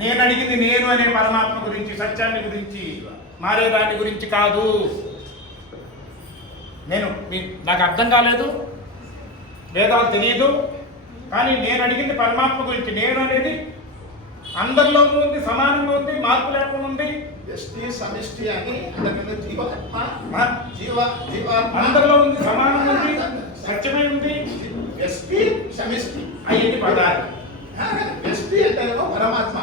నేను అడిగింది నేను అనే పరమాత్మ గురించి, సత్యాన్ని గురించి, మారేదాన్ని గురించి కాదు. నాకు అర్థం కాలేదు, వేదాలు తెలియదు, కానీ నేను అడిగింది పరమాత్మ గురించి. నేను అనేది అందరిలోనూ ఉంది, సమానంగా ఉంది, మార్పు లేకుండా ఉంది. సమిష్టి అని అందరిలో ఉంది, సమానంగా ఉంది, సత్యమై ఉంది. వ్యష్టి సమిష్టి అయ్యింది పదాలు. వ్యష్టి అంటేనేమో పరమాత్మ,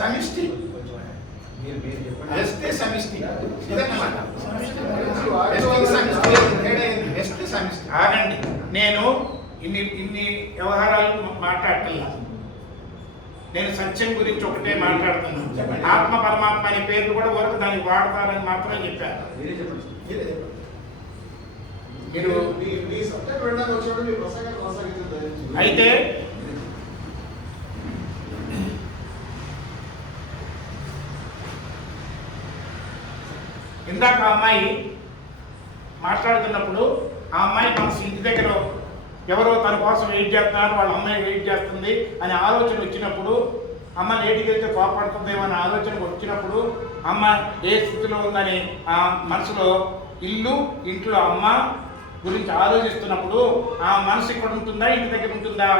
సమిష్టి వ్యష్టి సమిష్టి ఇదన్నమాట. వ్యష్టి సమిష్టి. ఆగండి, నేను ఇన్ని వ్యవహారాలు మాట్లాడటల్లా. నేను సత్యం గురించి ఒకటే మాట్లాడుతున్నాను. ఆత్మ పరమాత్మ అనే పేర్లు కూడా వరకు దాన్ని వాడతారని మాత్రమే చెప్పారు. మీరు అయితే ఇందాక ఆ అమ్మాయి మాట్లాడుతున్నప్పుడు ఆ అమ్మాయి మనసు ఇంటి దగ్గర ఎవరో తన కోసం వెయిట్ చేస్తున్నారు, వాళ్ళ అమ్మాయి వెయిట్ చేస్తుంది అనే ఆలోచన వచ్చినప్పుడు, అమ్మ లేటుకి వెళ్తే కోపడుతుందేమో అనే ఆలోచన వచ్చినప్పుడు, అమ్మ ఏ స్థితిలో ఉందని ఆ మనసులో ఇంట్లో అమ్మ గురించి ఆలోచిస్తున్నప్పుడు ఆ మనసు ఇక్కడ ఉంటుందా, ఇంటి దగ్గర ఉంటుందా?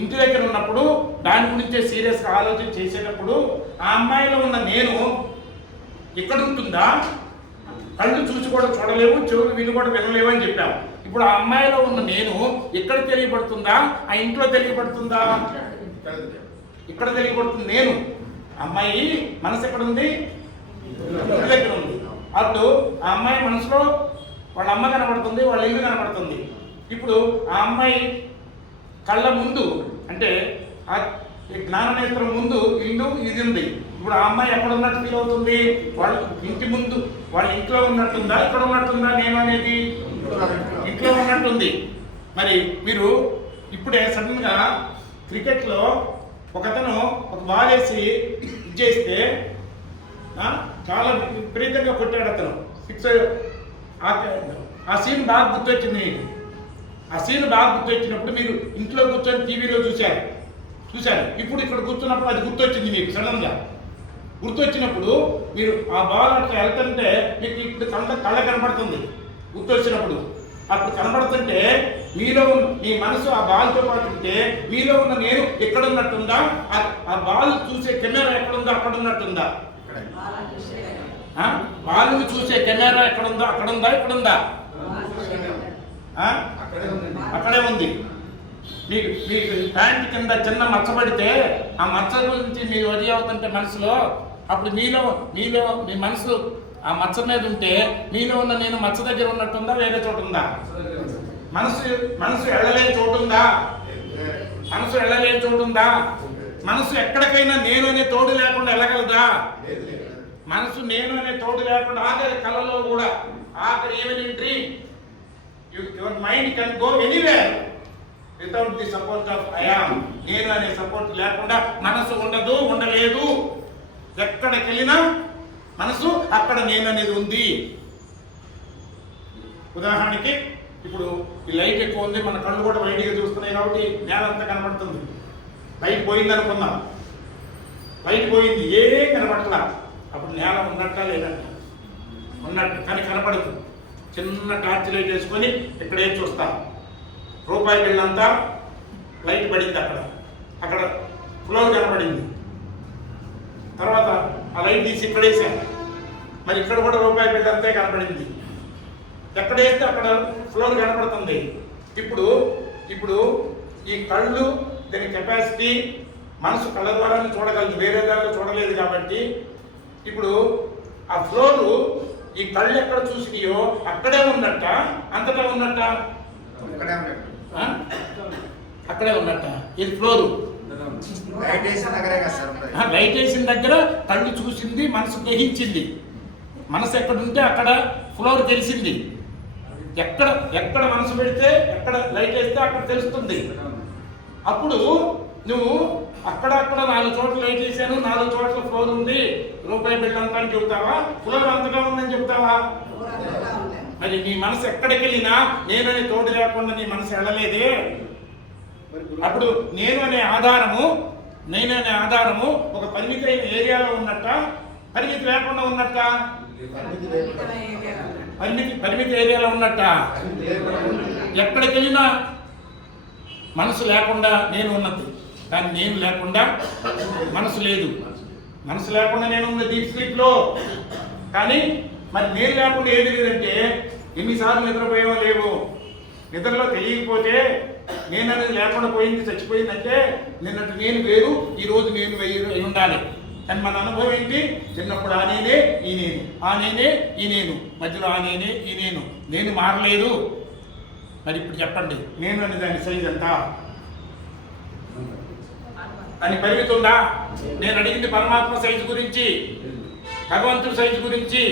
ఇంటి దగ్గర ఉన్నప్పుడు దాని గురించే సీరియస్గా ఆలోచన చేసేటప్పుడు ఆ అమ్మాయిలో ఉన్న నేను ఇక్కడ ఉంటుందా? కళ్ళు చూసి కూడా చూడలేవు, చెవులు విని కూడా వినలేవు అని చెప్పాము. ఇప్పుడు ఆ అమ్మాయిలో ఉన్న నేను ఎక్కడ తెలియబడుతుందా, ఆ ఇంట్లో తెలియబడుతుందా? ఇక్కడ తెలియబడుతుంది. నేను అమ్మాయి మనసు ఎక్కడ ఉంది? ఇంటి దగ్గర ఉంది. అప్పుడు ఆ అమ్మాయి మనసులో వాళ్ళ అమ్మ కనబడుతుంది, వాళ్ళ ఇల్లు కనబడుతుంది. ఇప్పుడు ఆ అమ్మాయి కళ్ళ ముందు అంటే ఆ జ్ఞాననేత్రం ముందు ఇల్లు ఇది ఉంది. ఇప్పుడు ఆ అమ్మాయి ఎక్కడ ఉన్నట్టు ఫీల్ అవుతుంది? వాళ్ళ ఇంటి ముందు, వాళ్ళ ఇంట్లో ఉన్నట్టుందా, ఇక్కడ ఉన్నట్టుందా? నేను అనేది ఇంట్లో ఉన్నట్టుంది. మరి మీరు ఇప్పుడే సడన్గా క్రికెట్లో ఒకతను ఒక బాల్ వేసి ఇచ్చేస్తే చాలా విపరీతంగా కొట్టాడు అతను, సిక్స్. ఆ సీన్ బాగా గుర్తొచ్చింది. ఆ సీన్ బాగా గుర్తొచ్చినప్పుడు మీరు ఇంట్లో కూర్చొని టీవీలో చూశారు. ఇప్పుడు ఇక్కడ కూర్చున్నప్పుడు అది గుర్తొచ్చింది మీకు. సడన్గా గుర్తొచ్చినప్పుడు మీరు ఆ బాల్ అట్లా వెళ్తుంటే మీకు ఇప్పుడు కళ్ళ కనబడుతుంది. గుర్తొచ్చినప్పుడు అప్పుడు కనబడుతుంటే మీలో మీ మనసు ఆ బాల్తో పాటు ఉంటే మీలో ఉన్న నేను ఎక్కడ ఉన్నట్టుందా? ఆ బాల్ చూసే కెమెరా ఎక్కడుందో అక్కడ ఉన్నట్టుందా? బాల్ని చూసే కెమెరా ఎక్కడుందో అక్కడుందా, ఇక్కడుందా? అక్కడే ఉంది. మీకు ప్యాంట్ కింద చిన్న మచ్చ పడితే ఆ మచ్చ గురించి మీరు వరి అవుతుంటే మనసులో, అప్పుడు మీలో మీ మనసు ఆ మచ్చ మీద ఉంటే మీలో ఉన్న నేను మచ్చ దగ్గర ఉన్నట్టుందా, వేరే చోటు ఉందా? మనసు వెళ్ళలేని చోటు ఉందా? మనసు ఎక్కడికైనా నేను అనే తోడు లేకుండా వెళ్ళగలదా? మనసు నేను అనే తోడు లేకుండా ఆఖరి కళలో కూడా, ఆఖరి even in dream your mind can go anywhere without the support of I am. నేను అనే సపోర్ట్ లేకుండా మనసు ఉండలేదు. ఎక్కడికి వెళ్ళినా మనసు అక్కడ నేను అనేది ఉంది. ఉదాహరణకి ఇప్పుడు ఈ లైట్ ఎక్కువ ఉంది, మన కళ్ళు కూడా బయటికి చూస్తున్నాయి కాబట్టి నేల అంతా కనబడుతుంది. లైట్ పోయింది అనుకుందాం, లైట్ పోయింది, ఏం కనబడట్లా. అప్పుడు నేల ఉన్నట్లా లేదంట? ఉన్నట్టు, కానీ కనపడదు. చిన్న టార్చ్ లైట్ వేసుకొని ఇక్కడే చూస్తాం. రూపాయి బిల్ అంతా లైట్ పడింది, అక్కడ ఫ్లోర్ కనపడింది. తర్వాత ఆ లైట్ తీసి ఇక్కడ వేసాను, మరి ఇక్కడ కూడా రూపాయి బిల్ అంతే కనపడింది. ఎక్కడ వేస్తే అక్కడ ఫ్లోర్ కనపడుతుంది. ఇప్పుడు ఈ కళ్ళు దీని కెపాసిటీ మనసు కళ్ళ ద్వారానే చూడగలదు, వేరే దారిలో చూడలేదు కాబట్టి ఇప్పుడు ఆ ఫ్లోరు ఈ కళ్ళు ఎక్కడ చూసినాయో అక్కడే ఉన్నట్ట, అంతటా ఉన్నట్ట? అక్కడే ఉన్నట్ట. ఇది ఫ్లోరు. లైట్ వేసిన దగ్గర కళ్ళు చూసింది, మనసు గ్రహించింది. మనసు ఎక్కడ ఉంటే అక్కడ ఫ్లోర్ తెలిసింది. ఎక్కడ మనసు పెడితే, ఎక్కడ లైట్ వేస్తే అక్కడ తెలుస్తుంది. అప్పుడు నువ్వు అక్కడక్కడ 4 చోట్ల లైట్ వేసాను, 4 చోట్ల ఫ్లోర్ ఉంది, రూపాయి బిల్ అంతా అని చెబుతావా? ఫ్లోర్ అంతగా ఉందని చెబుతావా? మరి నీ మనసు ఎక్కడికి వెళ్ళినా నేను అనే తోడు లేకుండా నీ మనసు వెళ్ళలేదే. అప్పుడు నేను అనే ఆధారము నేననే ఆధారము ఒక పరిమితమైన ఏరియాలో ఉన్నట్ట, పరిమితి లేకుండా ఉన్నట్ట? పరిమితి ఏరియాలో ఉన్నట్ట. ఎక్కడికి వెళ్ళినా మనసు లేకుండా నేను ఉన్నది, కానీ నేను లేకుండా మనసు లేదు. మనసు లేకుండా నేను ఉంది డీప్ స్లీప్లో, కానీ మరి నేను లేకుండా ఏది లేదంటే ఎన్నిసార్లు నిద్రపోయేవో లేవు. నిద్రలో తెలియకపోతే నేను అనేది లేకుండా పోయింది, చచ్చిపోయిందంటే నిన్నటి నేను వేరు, ఈరోజు నేను వేరు అయి ఉండాలి. కానీ మన అనుభవం ఏంటి? చిన్నప్పుడు ఆ నేనే ఈ నేను, ఆ నేనే ఈ నేను, మధ్యలో ఆ నేనే ఈ నేను, నేను మారలేదు. మరి ఇప్పుడు చెప్పండి, నేను అనే దాని సైజ్ ఎంత అని పరిమితి ఉందా? నేను అడిగింది పరమాత్మ సైజు గురించి, భగవంతుడి సైజు గురించి,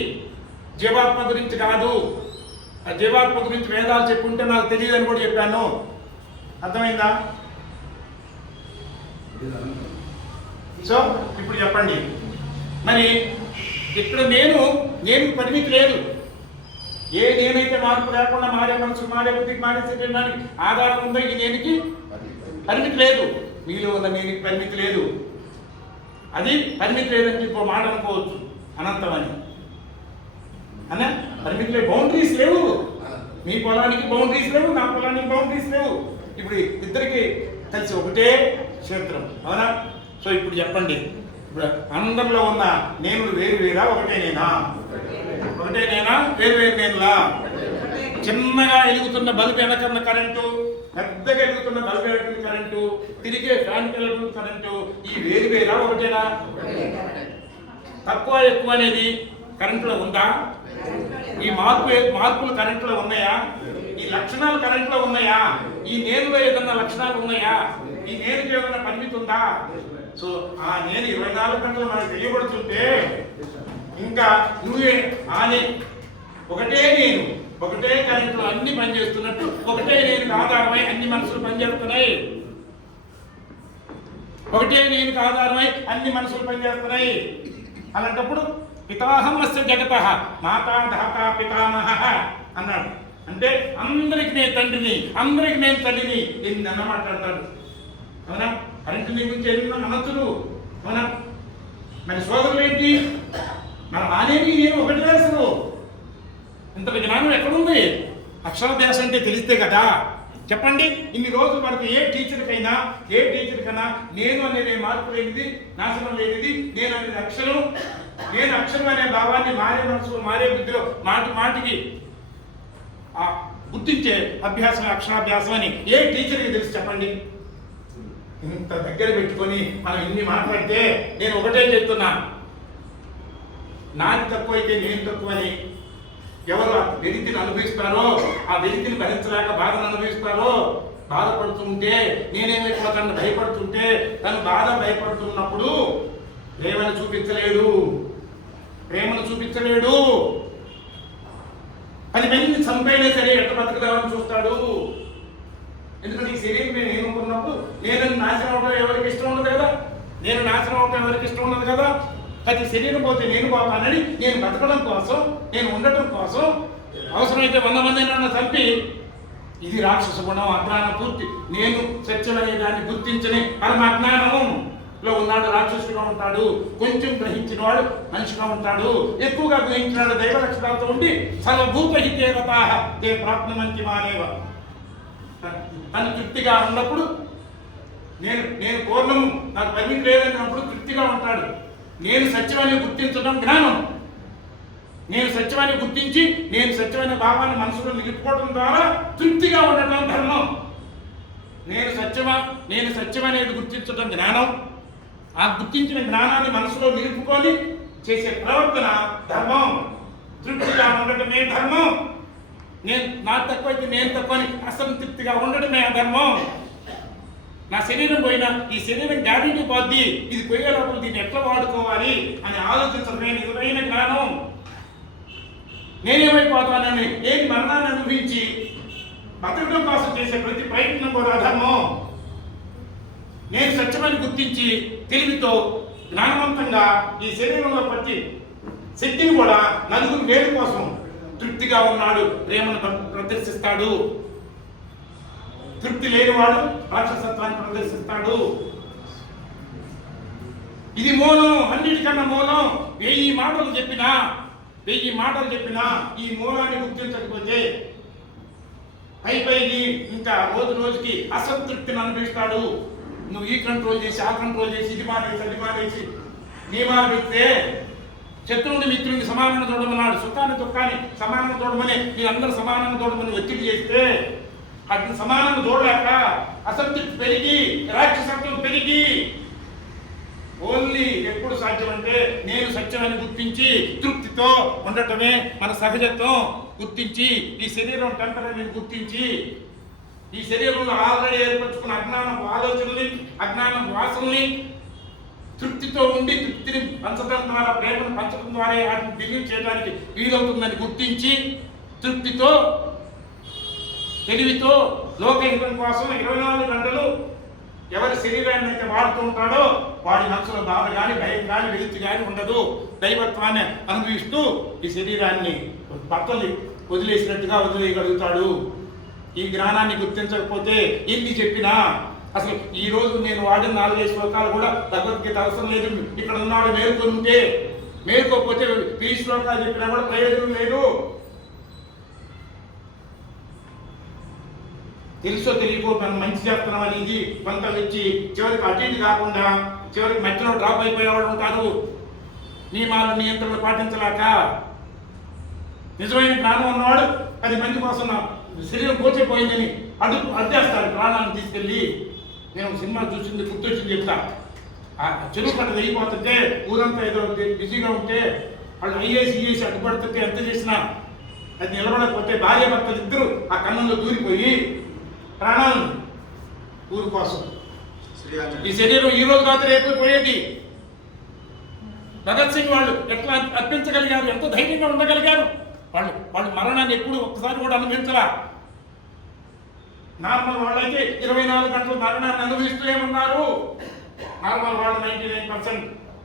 జీవాత్మ గురించి కాదు. ఆ జీవాత్మ గురించి వేదాలు చెప్పుంటే నాకు తెలియదు అని కూడా చెప్పాను. అర్థమైందా? సో ఇప్పుడు చెప్పండి, మరి ఇక్కడ నేను పరిమితి లేదు. ఏ నేనైతే మార్పు లేకుండా మారే మనసు, మారే బుద్ధికి, మారే శరీరానికి ఆధారం ఉందో ఈ నేనికి పరిమితి లేదు. మీలో ఉన్న నేనికి పరిమితి లేదు. అది పరిమితి లేదని ఇంకో మాట అనుకోవచ్చు, అనంతమని. అనే పరిమితి లేదు, బౌండరీస్ లేవు. మీ పొలానికి బౌండరీస్ లేవు, నా పొలానికి బౌండరీస్ లేవు. ఇప్పుడు ఇద్దరికి కలిసి ఒకటే క్షేత్రం, అవునా? సో ఇప్పుడు చెప్పండి, ఇప్పుడు అందరిలో ఉన్న నేను వేరు వేరా, ఒకటే నేనా? ఒకటే నేనా, వేరు వేరు నేనులా? చిన్నగా ఎలుగుతున్న బల్బు వెనకన్న కరెంటు, పెద్దగా ఎలుగుతున్న బల్బు వెనకన్న కరెంటు, తిరిగే ఫ్యాన్ వెలుగుతున్న కరెంటు, ఈ వేరు వేరా, ఒకటేనా? తక్కువ ఎక్కువ అనేది కరెంటులో ఉందా? ఈ మార్పులు కరెంటులో ఉన్నాయా? ఈ లక్షణాలు కరెంటులో ఉన్నాయా? ఈ నేనులో ఏదన్నా లక్షణాలు ఉన్నాయా? ఈ నేనుకి ఏదైనా పరిమితి ఉందా? సో ఆ నేను 24 గంటలు మనకు తెలియబడుతుంటే ఇంకా నువ్వే ఆనే ఒకటే నేను, ఒకటే కరెంటులో అన్ని పనిచేస్తున్నట్టు, ఒకటే నేను ఆధారమై అన్ని మనసులు పనిచేస్తున్నాయి. ఒకటే నేను ఆధారమై అన్ని మనసులు పనిచేస్తున్నాయి. అలాంటప్పుడు పితాహం అస్య జగతః మాతా ధాత పితామహ అన్నాడు. అంటే అందరికి నేను తండ్రిని, అందరికి నేను తల్లిని, దీన్ని అన్న మాట్లాడతాడు. అవునా? కరెంటు నీ గురించి ఎన్నో అనతులు, అవునా? మరి సోదరులు ఏంటి? మన ఆనేమి నేను ఒకటి అసలు. ఇంత జ్ఞానం ఎక్కడుంది? అక్షరాభ్యాసం అంటే తెలిస్తే కదా. చెప్పండి, ఇన్ని రోజులు మనకు ఏ టీచర్కైనా నేను అనేది మార్పు లేనిది, నాశనం లేనిది, నేను అనేది అక్షరం, నేను అక్షరం అనే భావాన్ని మారే మనసు, మారే బుద్ధిలో మాటికి గుర్తించే అభ్యాసం అక్షరాభ్యాసం అని ఏ టీచర్కి తెలిసి చెప్పండి? ఇంత దగ్గర పెట్టుకొని మనం ఇన్ని మాట్లాడితే నేను ఒకటే చెప్తున్నా, నాది తక్కువైతే నేను తక్కువని. ఎవరు ఆ వెలితిని అనుభవిస్తారో, ఆ వెలితిని భరించలేక బాధను అనుభవిస్తారో, బాధపడుతుంటే నేనేమైపోతాను భయపడుతుంటే, తను భయపడుతున్నప్పుడు ప్రేమను చూపించలేడు. 10 మందిని చంపైనా సరే ఎట్ట బతకదామని చూస్తాడు. ఎందుకంటే ఈ శరీరం నేను ఏమనుకున్నప్పుడు నేను నాశనం అవడం ఎవరికి ఇష్టం ఉండదు కదా. నేను నాశనం అవడం ఎవరికి ఇష్టం ఉండదు కదా. ప్రతి శరీరం పోతే నేను పోతానని, నేను బతకడం కోసం, నేను ఉండటం కోసం అవసరమైతే 100 మంది నన్ను చంపి, ఇది రాక్షస గుణం, అజ్ఞాన పూర్తి. నేను సత్యమనే దాన్ని గుర్తించని పరమ అజ్ఞానంలో ఉన్నాడు, రాక్షసుడిగా ఉంటాడు. కొంచెం గ్రహించిన వాడు మనిషిగా ఉంటాడు, ఎక్కువగా గ్రహించిన వాడు దైవ లక్షణాలతో ఉండి సర్వభూతహితే రతాః తే ప్రాప్నువంతి మానేవ. తను తృప్తిగా ఉన్నప్పుడు, నేను పూర్ణము, నాకు పరిమితి లేదన్నప్పుడు తృప్తిగా ఉంటాడు. నేను సత్యమని గుర్తించడం జ్ఞానం. నేను సత్యమని గుర్తించి నేను సత్యమైన భావాన్ని మనసులో నిలుపుకోవడం ద్వారా తృప్తిగా ఉండటం ధర్మం. నేను సత్యమనేది గుర్తించడం జ్ఞానం. ఆ గుర్తించిన జ్ఞానాన్ని మనసులో నిలుపుకొని చేసే ప్రవర్తన ధర్మం. తృప్తిగా ఉండటమే ధర్మం. నా తక్కువైతే నేను తక్కువని అసంతృప్తిగా ఉండటమే ధర్మం. నా శరీరం పోయినా ఈ శరీరం గ్యారెంటీ పోద్ది, ఇది పోయే లోపల దీన్ని ఎట్లా వాడుకోవాలి అని ఆలోచించడమే నిజమైన జ్ఞానం. నేనేమైపోతానని ఏది మరణాన్ని అనుభవించి బతకడం కోసం చేసే ప్రతి ప్రయత్నం కూడా ధర్మం. నేను సత్యమని గుర్తించి తెలివితో జ్ఞానవంతంగా ఈ శరీరంలో ప్రతి శక్తిని కూడా నలుగురు వేరు కోసం తృప్తిగా ఉన్నాడు, ప్రేమను ప్రదర్శిస్తాడు. తృప్తి లేనివాడు రాక్షసత్వాన్ని ప్రదర్శిస్తాడు. ఇది మూలం, అన్నిటికన్నా మూలం. 1000 మాటలు చెప్పినా ఈ మూలాన్ని గుర్తించకపోతే అయిపోయింది. ఇంకా రోజుకి అసంతృప్తిని అనుభవిస్తాడు. నువ్వు ఈ కంట్రోల్ చేసి ఆ కంట్రోల్ చేసి ఇది మానేసి నియమాలు పెడితే శత్రువుని మిత్రుడిని సమానంగా చూడమన్నాడు. సుఖాన్ని దుఃఖాన్ని సమానంగా చూడమని మీరందరూ సమానంగా చూడమని ఒత్తిడి చేస్తే అది సమానంగా చూడలేక అసంతృప్తి పెరిగి రాక్షసత్వం పెరిగి ఓన్లీ ఎప్పుడు సాధ్యం అంటే నేను సత్యమని గుర్తించి తృప్తితో ఉండటమే మన సహజత్వం. గుర్తించి ఈ శరీరం టెంపరీ గుర్తించి ఈ శరీరంలో ఆల్రెడీ ఏర్పరచుకున్న అజ్ఞానపు ఆలోచనల్ని అజ్ఞానపు వాసనల్ని తృప్తితో ఉండి తృప్తిని పంచడం ద్వారా ప్రేమను పంచడం ద్వారా వాటిని బిలీవ్ చేయడానికి వీలవుతుందని గుర్తించి తృప్తితో తెలివితో లోకహితం కోసం 24 గంటలు ఎవరి శరీరాన్ని అయితే వాడుతూ ఉంటాడో వాడి మనసులో బాధ కానీ భయం కానీ వెలితి కానీ ఉండదు. దైవత్వాన్ని అనుభవిస్తూ ఈ శరీరాన్ని బట్టలు వదిలేసినట్టుగా వదిలేయగలుగుతాడు. ఈ జ్ఞానాన్ని గుర్తించకపోతే ఎన్ని చెప్పినా అసలు ఈ రోజు నేను వాడిన 4-5 శ్లోకాలు కూడా భగవద్గీత అవసరం లేదు. ఇక్కడ ఉన్నవాడు మేలుకొని ఉంటే మేలుకోకపోతే 10 శ్లోకాలు చెప్పినా కూడా ప్రయోజనం లేదు. తెలుసో తెలియకో మనం మంచి చేస్తున్నాం అనేది కొంత వచ్చి చివరికి అటు ఇటు కాకుండా చివరికి మధ్యలో డ్రాప్ అయిపోయేవాళ్ళు ఉంటారు. నియమాలను నియంత్రణలు పాటించలేక నిజమైన జ్ఞానం ఉన్నవాడు 10 మంది కోసం శరీరం పోయిపోయిందని అడ్డేస్తాడు ప్రాణాలను తీసుకెళ్ళి. నేను సినిమా చూసింది గుర్తొచ్చింది చెప్తా. చెరువు కట్ట అయిపోతుంటే ఊరంతా ఏదో బిజీగా ఉంటే వాళ్ళు ఐఏసి అడ్డుపడుతుంటే ఎంత చేసినా అది నిలబడకపోతే భార్య భర్తలు ఇద్దరు ఆ కన్నంలో దూరిపోయి ప్రాణాలను ఊరి కోసం. ఈ శరీరం ఈ రోజు కాదు రేపు పోయేది. భగత్ సింగ్ వాళ్ళు ఎట్లా అర్పించగలిగారు, ఎంతో ధైర్యంగా ఉండగలిగారు. వాళ్ళు మరణాన్ని ఎప్పుడు ఒక్కసారి కూడా అనుభవించరా. నార్మల్ వాళ్ళైతే 24 గంటలు మరణాన్ని అనుభవిస్తూ ఏమన్నారు. నార్మల్ వాళ్ళు 99%,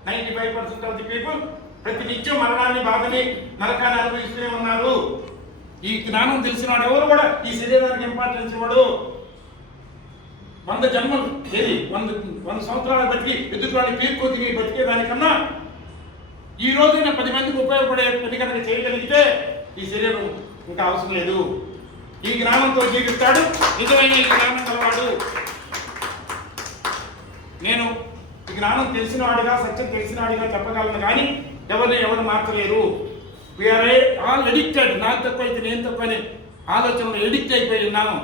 95% ఆఫ్ ది పీపుల్ ప్రతి నిత్యం మరణాన్ని బాధని నరకాన్ని అనుభవిస్తూనే ఉన్నారు. ఈ జ్ఞానం తెలిసిన వాడు ఎవరు కూడా ఈ శరీరానికి ఇంపార్టెన్స్ ఇవ్వడు. 100 జన్మలు ఏది 100 సంవత్సరాల బతికి ఎదుటివాడిని పీక్కు తిని బతికేదానికన్నా ఈ రోజున 10 మందికి ఉపయోగపడే పని కనుక చేయగలిగితే ఈ శరీరం ఇంకా అవసరం లేదు. ఈ జ్ఞానంతో జీవిస్తాడు నిజమైన ఈ జ్ఞానం గలవాడు. నేను ఈ జ్ఞానం తెలిసిన వాడిగా సత్యం తెలిసిన వాడిగా చెప్పగలను కానీ ఎవరు మార్చలేరు. We are all addicted. నాకు తక్కువ అయితే నేను తక్కువ అని ఆలోచనలో ఎడిక్ట్ అయిపోయి ఉన్నాను.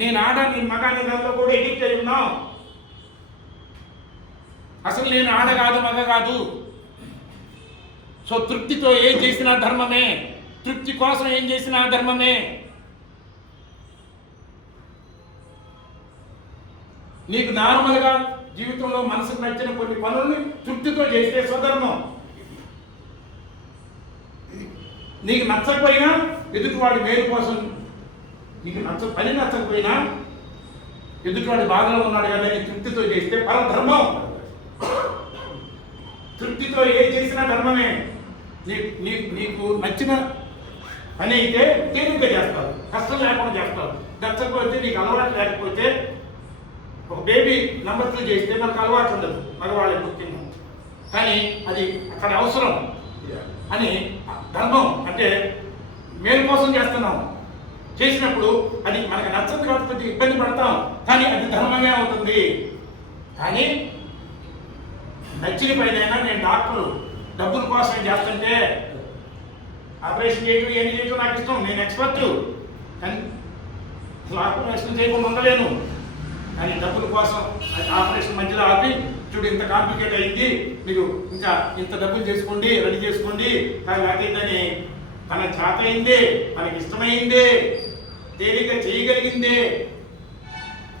నేను నేను మగ దాంట్లో కూడా ఎడిక్ట్ అయి ఉన్నాం. అసలు నేను ఆడ కాదు మగ కాదు. సో తృప్తితో ఏం చేసినా ధర్మమే, తృప్తి కోసం ఏం చేసినా ధర్మమే. నీకు నార్మల్గా జీవితంలో మనసుకు నచ్చిన కొన్ని పనుల్ని తృప్తితో చేస్తే స్వధర్మం. నీకు నచ్చకపోయినా ఎదుటివాడి మేలు కోసం నీకు పని నచ్చకపోయినా ఎదుటివాడి బాధలో ఉన్నాడు కదా నీ తృప్తితో చేస్తే పరధర్మం. తృప్తితో ఏ చేసినా ధర్మమే. నీకు నచ్చిన పని అయితే తేలిగ్గా చేస్తావు, కష్టం లేకుండా చేస్తావు. నచ్చకపోతే నీకు అలవాటు లేకపోతే ఒక బేబీ నంబర్ 2 చేస్తే మనకు అలవాటు ఉండదు మగవాళ్ళ ముఖ్యంగా. కానీ అది అక్కడ అవసరం అని ధర్మం అంటే మేలు కోసం చేస్తున్నాం. చేసినప్పుడు అది మనకు నచ్చదు కాబట్టి ఇబ్బంది పడతాం, కానీ అది ధర్మమే అవుతుంది. కానీ నచ్చిన పైన నేను డాక్టర్ డబ్బుల కోసం చేస్తుంటే ఆపరేషన్ చేయడం ఏం చేయడం నాకు ఇష్టం, నేను ఎక్స్పర్ట్. కానీ ఆపరేషన్ చేయకుండా ఉండలేను. కానీ డబ్బుల కోసం ఆపరేషన్ మధ్యలో ఆపి చూడు ఇంత కాంప్లికేట్ అయింది, మీరు ఇంకా ఇంత డబ్బులు చేసుకోండి, రెడీ చేసుకోండి. కానీ అదేదని తన చేత అయిందే, మనకి ఇష్టమైందే, తేలిక చేయగలిగిందే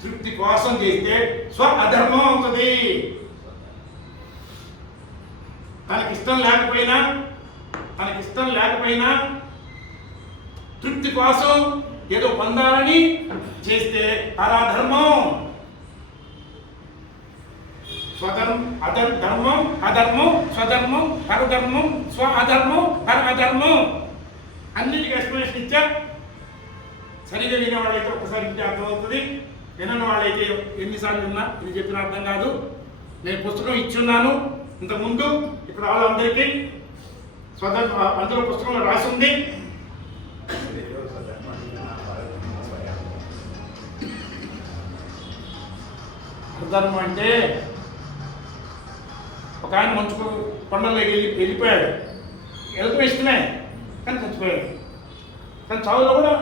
తృప్తి కోసం చేస్తే స్వ అధర్మం అవుతుంది. తనకిష్టం లేకపోయినా తృప్తి కోసం ఏదో పొందాలని చేస్తే పరాధర్మం. అధర్మం, అధర్మం, స్వధర్మం, పరధర్మం, స్వ అధర్మం, పర అధర్మం. అన్నిటికీ ఎక్స్ప్లెనేషన్ ఇచ్చా. సరిగా వినే వాళ్ళైతే ఒక్కసారి ఇంటే అర్థమవుతుంది. వినని వాళ్ళైతే ఎన్నిసార్లు విన్నా ఇది చెప్పిన అర్థం కాదు. నేను పుస్తకం ఇచ్చున్నాను, ఇంతకుముందు ఇక్కడ వాళ్ళందరికీ స్వతంత్ర అందులో పుస్తకంలో రాసి ఉంది. ధర్మం అంటే ఒక ఆయన మంచుకు కొండల్లో వెళ్ళిపోయాడు. వెళ్తూ ఇష్టమే కానీ చచ్చిపోయాడు. కానీ చావులో కూడా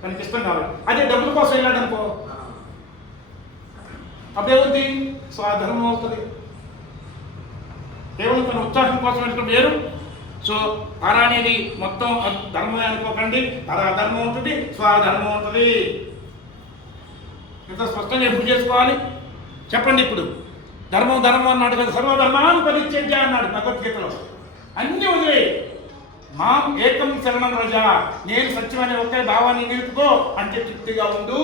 తనకి ఇష్టం కావాలి. అదే డబ్బుల కోసం వెళ్ళాడు అనుకో, అప్పుడేమవుతుంది? స్వధర్మం అవుతుంది. కేవలం తన ఉత్సాహం కోసం వెళ్ళడం వేరు. సో పర అనేది మొత్తం ధర్మమే అనుకోకండి. పర ధర్మం ఉంటుంది, స్వధర్మం ఉంటుంది. ఇంత స్పష్టంగా ఎప్పుడు చేసుకోవాలి చెప్పండి. ఇప్పుడు ధర్మం ధర్మం అన్నాడు కదా, సర్వధర్మాన్ని పరిత్యజ్య అన్నాడు భగవద్గీతలో. అన్ని వదిలే మాం ఏకం శరణం రజ, నేను సత్యం అనే ఒకే భావాన్ని నిలుపుకో అంటే తృప్తిగా ఉండు.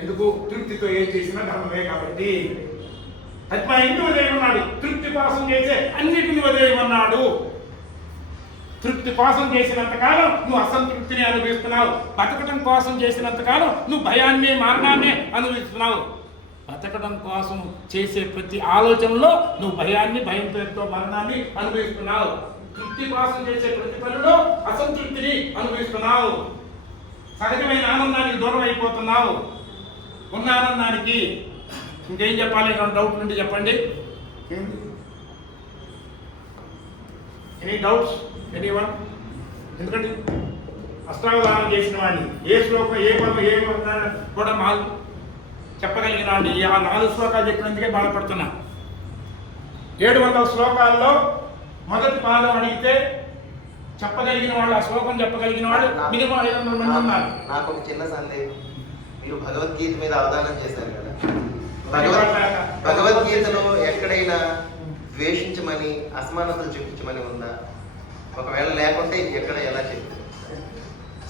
ఎందుకు? తృప్తితో ఏం చేసినా ధర్మమే కాబట్టి. తత్వ ఎన్ని వదిలేయమన్నాడు? తృప్తి కోసం చేసే అన్నిటిని వదిలేయమన్నాడు. తృప్తి కోసం చేసినంతకాలం నువ్వు అసంతృప్తిని అనుభవిస్తున్నావు. బతకడం కోసం చేసినంతకాలం నువ్వు భయాన్ని మరణాన్ని అనుభవిస్తున్నావు. బతకడం కోసం చేసే ప్రతి ఆలోచనలో నువ్వు భయాన్ని, భయం పేరుతో మరణాన్ని అనుభవిస్తున్నావు. తృప్తి కోసం చేసే ప్రతి పనిలో అసంతృప్తిని అనుభవిస్తున్నావు. సహజమైన ఆనందానికి దూరం అయిపోతున్నావు. ఉన్న ఆనందానికి ఇంకేం చెప్పాలి? రెండు డౌట్ నుండి చెప్పండి. Any doubts anyone? ఎందుకంటే అష్టావధానం చేసిన వాడిని ఏ శ్లోకం ఏ పదం ఏ కూడా మాకు చెప్పగలిగిన వాడిని ఆ 4 శ్లోకాలు చెప్పినందుకే బాధపడుతున్నా. 700 శ్లోకాల్లో మొదటి పాదం అడిగితే చెప్పగలిగిన వాళ్ళు, ఆ శ్లోకం చెప్పగలిగిన వాళ్ళు మినిమం 500 మంది ఉన్నారు. నాకు ఒక చిన్న సందేహం. మీరు భగవద్గీత మీద అవధానం చేశారు కదా, భగవద్గీతలో ఎక్కడైనా ద్వేషించమని, అసమానతలు చూపించమని ఉందా? ఒకవేళ లేకుంటే ఎక్కడ ఎలా చెప్తారు?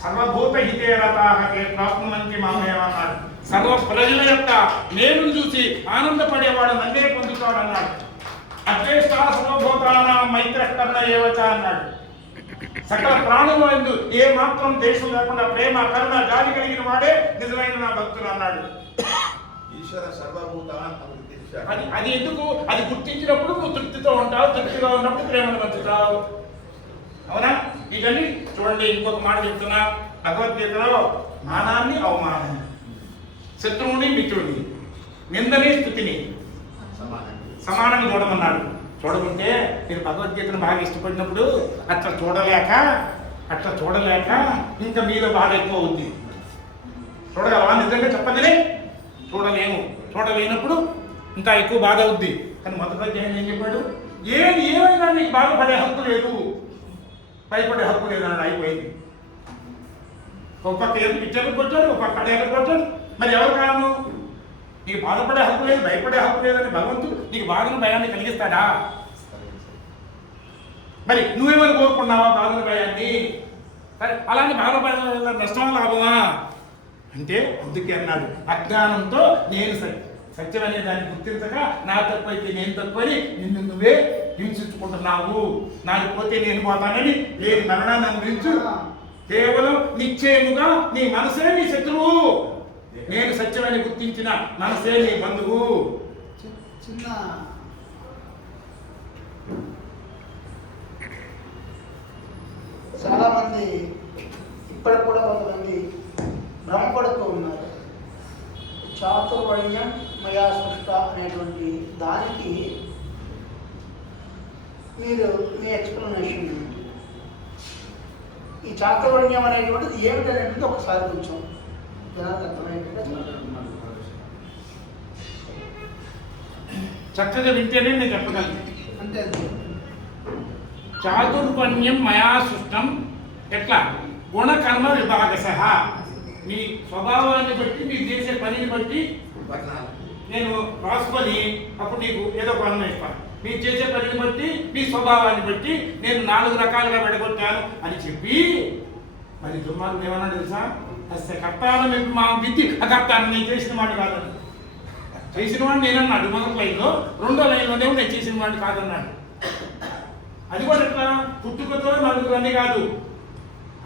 సర్వభూత హితే రతాహకే ప్రాప్నువంతి మామేవ అన్నాడు. సర్వ ప్రజల యొక్క నేను చూసి ఆనందపడేవాడు నన్నే పొందుతాడు అన్నాడు. అద్వేష్ట సర్వభూతానాం మైత్రకర్ణ ఏవచ అన్నాడు. సకల ప్రాణుల యందు ఏ మాత్రం దేశం లేకుండా ప్రేమ, కరుణ, జాలి కలిగిన వాడే నిజమైన నా భక్తులు అన్నాడు. ఈశ్వర సర్వభూతాన్ అది అది ఎందుకు? అది గుర్తించినప్పుడు నువ్వు తృప్తితో ఉంటావు, తృప్తిగా ఉన్నప్పుడు ప్రేమను పంచుతావు. అవునా? ఇవన్నీ చూడండి. ఇంకొక మాట చెప్తున్నా, భగవద్గీతలో మానాన్ని అవమానాన్ని, శత్రువుని మిత్రుడిని, నిందని స్థుతిని సమానంగా చూడమన్నాడు. చూడకుంటే మీరు భగవద్గీతను బాగా ఇష్టపడినప్పుడు అట్లా చూడలేక ఇంకా మీలో బాగా ఎక్కువ ఉంది. చూడగలవా? నిజంగా చెప్పగానే చూడలేము. చూడలేనప్పుడు ఇంకా ఎక్కువ బాధ అవుద్ది. కానీ మొదటి అధ్యాయం ఏం చెప్పాడు? ఏమైనా నీకు బాధపడే హక్కు లేదు, భయపడే హక్కు లేదు అన్నాడు. అయిపోయింది. ఒక పక్క పిక్చర్లు కొట్టాడు, ఒక పక్క కడేలు కొట్టాడు. మరి ఎవరు కారణం? నీకు బాధపడే హక్కు లేదు, భయపడే హక్కు లేదని భగవంతుడు నీకు బాధను భయాన్ని కలిగిస్తాడా? మరి నువ్వేమని కోరుకున్నావా బాధను భయాన్ని? సరే, అలానే బాధపడే నష్టం లాభమా అంటే అందుకే అన్నాడు, అజ్ఞానంతో నేను సత్యం అనే దాన్ని గుర్తించక నా తప్పు అయితే నేను తప్పని నిన్ను నువ్వే హింసించుకుంటున్నావు. నాకు పోతే నేను పోతానని లేని మరణాన్ని అనుభవించు. కేవలం నిశ్చయముగా నీ మనసే నీ శత్రువు. నేను సత్యమని గుర్తించిన మనసే నీ బంధువు. చిన్న చాలా మంది ఇప్పటికి కూడా కొంతమంది భ్రమపడుతూ ఉన్నారు. చాతుర్వర్ణ్యం మయా సృష్ట అనేటువంటి దానికి మీరు మీ ఎక్స్ప్లెనేషన్ ఏంటి? ఈ చాతుర్వర్ణ్యం అనేటువంటిది ఏమిటనేది ఒకసారి కొంచెం జనాలకు అర్థమయ్యేట్టుగా చెప్పండి. చక్కగా వింటేనే నేను చెప్పగలను. అంతే. చాతుర్వర్ణ్యం మయా సృష్టం. ఎట్లా? గుణకర్మ విభాగశ. నీ స్వభావాన్ని బట్టి, నీ చేసే పనిని బట్టి నేను రాసుకొని అప్పుడు నీకు ఏదో ఒక అన్నం ఇస్తాను. మీరు చేసే పనిని బట్టి, నీ స్వభావాన్ని బట్టి నేను 4 రకాలుగా విడగొట్టాను అని చెప్పి, మరి దుర్మార్గుడు ఏమన్నాడు తెలుసా? అసలు కర్తాను మా విద్య అకర్తాను నేను చేసిన వాడిని కాదని. చేసిన వాడిని నేనన్నాడు మొదటి లైన్లో. రెండో లైన్లోనేమో నేను చేసిన వాడిని కాదన్నాడు. అది కూడా ఎట్లా? పుట్టుకతో నలుగురు అని కాదు,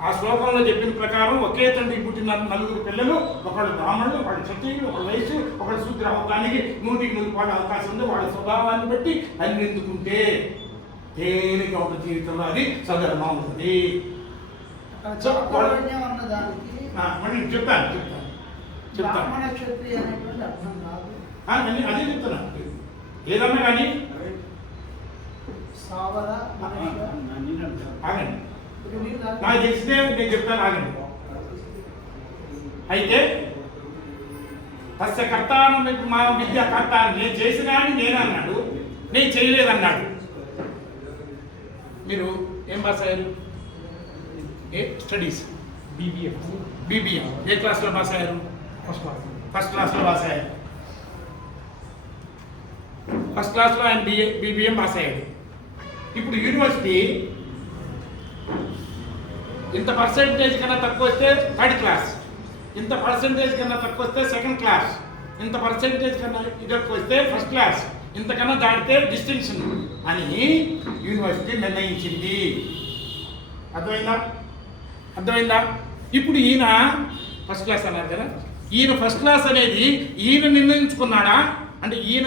ఆ శ్లోకంలో చెప్పిన ప్రకారం ఒకే తండ్రి పుట్టిన నలుగురు పిల్లలు, ఒకళ్ళు బ్రాహ్మణులు, ఒకళ్ళు క్షత్రియులు, ఒకళ్ళు వైశ్యులు, ఒకళ్ళు శూద్ర అవడానికి 100% అవకాశం ఉంది. వాళ్ళ స్వభావాన్ని బట్టి అన్ని ఎందుకుంటే తేలిక ఒక జీవితంలో అది సధర్మం ఉంటుంది. అన్న దానికి మళ్ళీ చెప్తాను బ్రాహ్మణ క్షత్రియ అనేటువంటి అర్థం కాదు. అదే చెప్తున్నా. ఏదన్నా కానీ సావర ఆగండి, నాకు తెలిసినే నేను చెప్తాను, ఆగండి. అయితే తస్య కర్తాను మా విద్య కర్త, నేను చేసినా అని నేను అన్నాడు, నేను చేయలేదన్నాడు. మీరు ఏం పాస్ అయ్యారు? ఏ స్టడీస్? బీబీఎం. ఏ క్లాస్లో పాస్ అయ్యారు? ఫస్ట్ క్లాస్లో పాస్ అయ్యారు. ఫస్ట్ క్లాస్లో ఆయన బీబీఎం పాస్ అయ్యాడు. ఇప్పుడు యూనివర్సిటీ ఇంత పర్సెంటేజ్ కన్నా తక్కువ వస్తే థర్డ్ క్లాస్, ఇంత పర్సెంటేజ్ కన్నా తక్కువ వస్తే సెకండ్ క్లాస్, ఇంత పర్సెంటేజ్ కన్నా ఇదొక్క వస్తే ఫస్ట్ క్లాస్, ఇంతకన్నా దాటితే డిస్టింక్షన్ అని యూనివర్సిటీ నిర్ణయించింది. అర్థమైందా? ఇప్పుడు ఈయన ఫస్ట్ క్లాస్ అన్నారు కదా, ఈయన ఫస్ట్ క్లాస్ అనేది ఈయన నిర్ణయించుకున్నాడా? అంటే ఈయన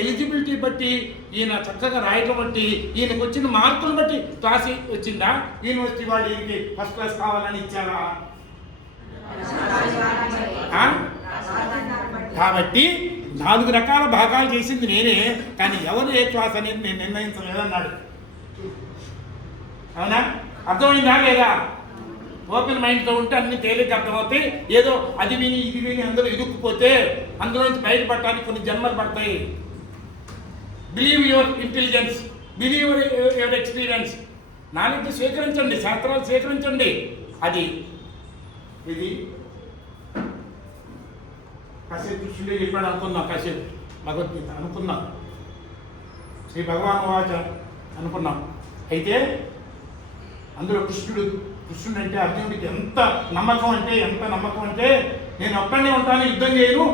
ఎలిజిబిలిటీ బట్టి, ఈయన చక్కగా రాయటం బట్టి, ఈయనకు వచ్చిన మార్కులు బట్టి క్లాస్ వచ్చిందా? యూనివర్సిటీ వాళ్ళు ఈయనకి ఫస్ట్ క్లాస్ కావాలని ఇచ్చారా? కాబట్టి 4 రకాల భాగాలు చేసింది నేనే, కానీ ఎవరు ఏ క్లాస్ అనేది నేను నిర్ణయించలేదన్నాడు. అవునా? అర్థమైందా లేదా? ఓపెన్ మైండ్తో ఉంటే అన్ని తేలిక అర్థమవుతాయి. ఏదో అది విని ఇది విని అందులో ఇరుక్కుపోతే అందులో నుంచి బయటపడటానికి కొన్ని జన్మలు పడతాయి. Believe your intelligence, believe your experience. Knowledge స్వీకరించండి, శాస్త్రాలు స్వీకరించండి. అది ఇది కాసేపు కృష్ణుడే చెప్పాడు అనుకున్నాం, కాసేపు భగవద్గీత అనుకున్నాం, శ్రీ భగవాన్ వాచ అనుకున్నాం. అయితే అందులో కృష్ణుడు అంటే అర్జునుడికి ఎంత నమ్మకం అంటే నేను ఒక్కడే ఉంటాను, యుద్ధం చేయను,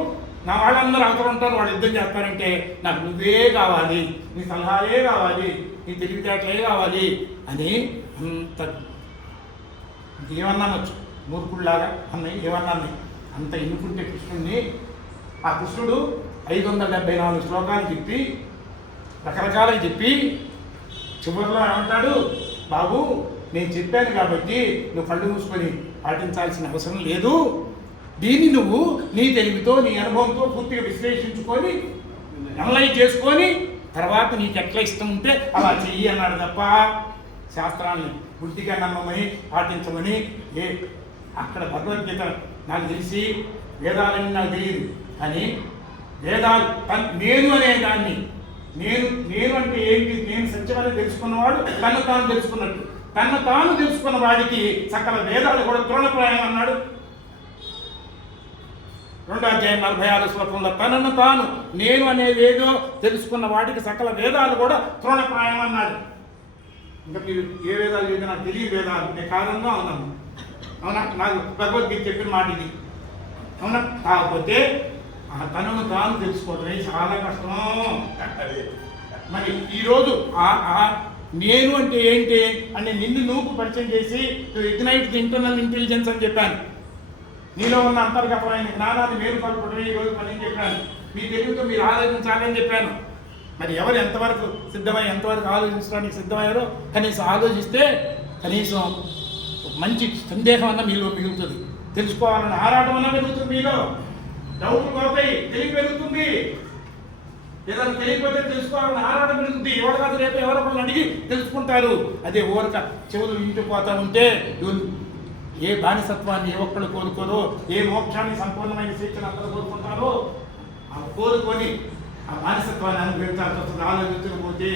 నా వాళ్ళందరూ అవతల ఉంటారు, వాళ్ళు యుద్ధం చేస్తారంటే నాకు నువ్వే కావాలి, నీ సలహాలే కావాలి, నీ తెలివితేటలే కావాలి అని అంత ఏమన్నానొచ్చు, మూర్ఖుడిలాగా అన్నయ్య ఏమన్నాను అంత ఎన్నుకుంటే కృష్ణుడిని. ఆ కృష్ణుడు 574 శ్లోకాలు చెప్పి రకరకాలుగా చెప్పి చివరిలో ఏమంటాడు, బాబు నేను చెప్పాను కాబట్టి నువ్వు కళ్ళు మూసుకొని పాటించాల్సిన అవసరం లేదు, దీన్ని నువ్వు నీ తెలివితో నీ అనుభవంతో పూర్తిగా విశ్లేషించుకొని అనలైజ్ చేసుకొని తర్వాత నీకు ఎట్లా ఇష్టం ఉంటే అలా చెయ్యి అన్నాడు తప్ప శాస్త్రాన్ని బుద్ధిగా నమ్మమని పాటించమని అక్కడ భగవద్గీత నాకు తెలిసి వేదాలని నాకు తెలియదు, కానీ వేదాలు నేను అనే దాన్ని నేను అంటే ఏంటి, నేను సత్యమని తెలుసుకున్నవాడు తను తాను తెలుసుకున్నట్టు, తను తాను తెలుసుకున్న వాడికి సకల వేదాలు కూడా తృణప్రాయం అన్నాడు. 2వ అధ్యాయం 46 శ్లోకంలో తనను తాను నేను అనేది ఏదో తెలుసుకున్న వాడికి సకల వేదాలు కూడా తృణప్రాయం అన్నాడు. ఇంకా మీరు ఏ వేదాలు ఏదో నాకు తెలియదు, వేదాలు నేను కాదన్నా ఉన్నాను. అవునా? నాకు భగవద్గీత చెప్పిన మాట ఇది. అవునా? కాకపోతే తనను తాను తెలుసుకోవడమే చాలా కష్టం. మరి ఈరోజు నేను అంటే ఏంటి అని నిన్ను నువ్వు పరిచయం చేసి ఇగ్నైట్ ది ఇంటర్నల్ ఇంటెలిజెన్స్ అని చెప్పాను. నీలో ఉన్న అంతర్గతమైన జ్ఞానాన్ని మేలుకొల్పడమే ఈరోజు పని అని చెప్పాను. మీ తెలివితో మీరు ఆలోచించాలని చెప్పాను. మరి ఎవరు ఎంతవరకు ఎంతవరకు ఆలోచించడానికి సిద్ధమయ్యారో కనీసం ఆలోచిస్తే కనీసం మంచి సందేహం అన్న మీలో మిగులుతుంది, తెలుసుకోవాలన్న ఆరాటం అన్న పెరుగుతుంది, మీలో డౌట్లు పోతాయి, తెలివి పెరుగుతుంది. ఏదైనా తెలియకపోతే తెలుసుకోవాలని ఆరాటం పెరుగుతుంది. ఎవరు కాదు రేపు ఎవరో ఒకరిని అడిగి తెలుసుకుంటారు. అదే ఊరక చెవులు ఇంటిపోతా ఉంటే ఏ బానిసత్వాన్ని ఏ ఒక్కళ్ళు కోరుకోరో, ఏ మోక్షాన్ని సంపూర్ణమైన శిక్షణ అందరూ కోరుకుంటారో ఆ కోరుకొని ఆ బానిసత్వాన్ని అనుభవించాల్సి వస్తుంది. ఆలోచించకపోతే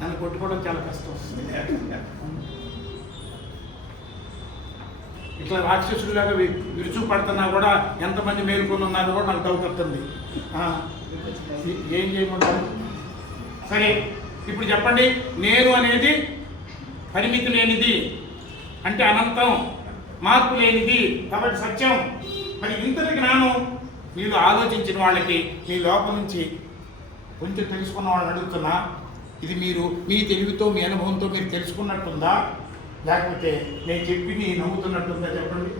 నన్ను కొట్టుకోవడం చాలా కష్టం వస్తుంది. ఇట్లా రాక్షసులాగా విరుచు పడుతున్నా కూడా ఎంతమంది మేలుకొని ఉన్నారో కూడా నాకు డౌట్ వస్తుంది. ఏం చేయమంటారు? సరే, ఇప్పుడు చెప్పండి, నేను అనేది పరిమితి లేనిది అంటే అనంతం, మార్పు లేనిది కాబట్టి సత్యం. మరి ఇంతటి జ్ఞానం మీరు ఆలోచించిన వాళ్ళకి మీ లోపల నుంచి కొంచెం తెలుసుకున్న వాళ్ళని అడుగుతున్నా, ఇది మీరు మీ తెలివితో మీ అనుభవంతో మీరు తెలుసుకున్నట్టుందా, లేకపోతే నేను చెప్పి నవ్వుతున్నట్టుందా చెప్పండి.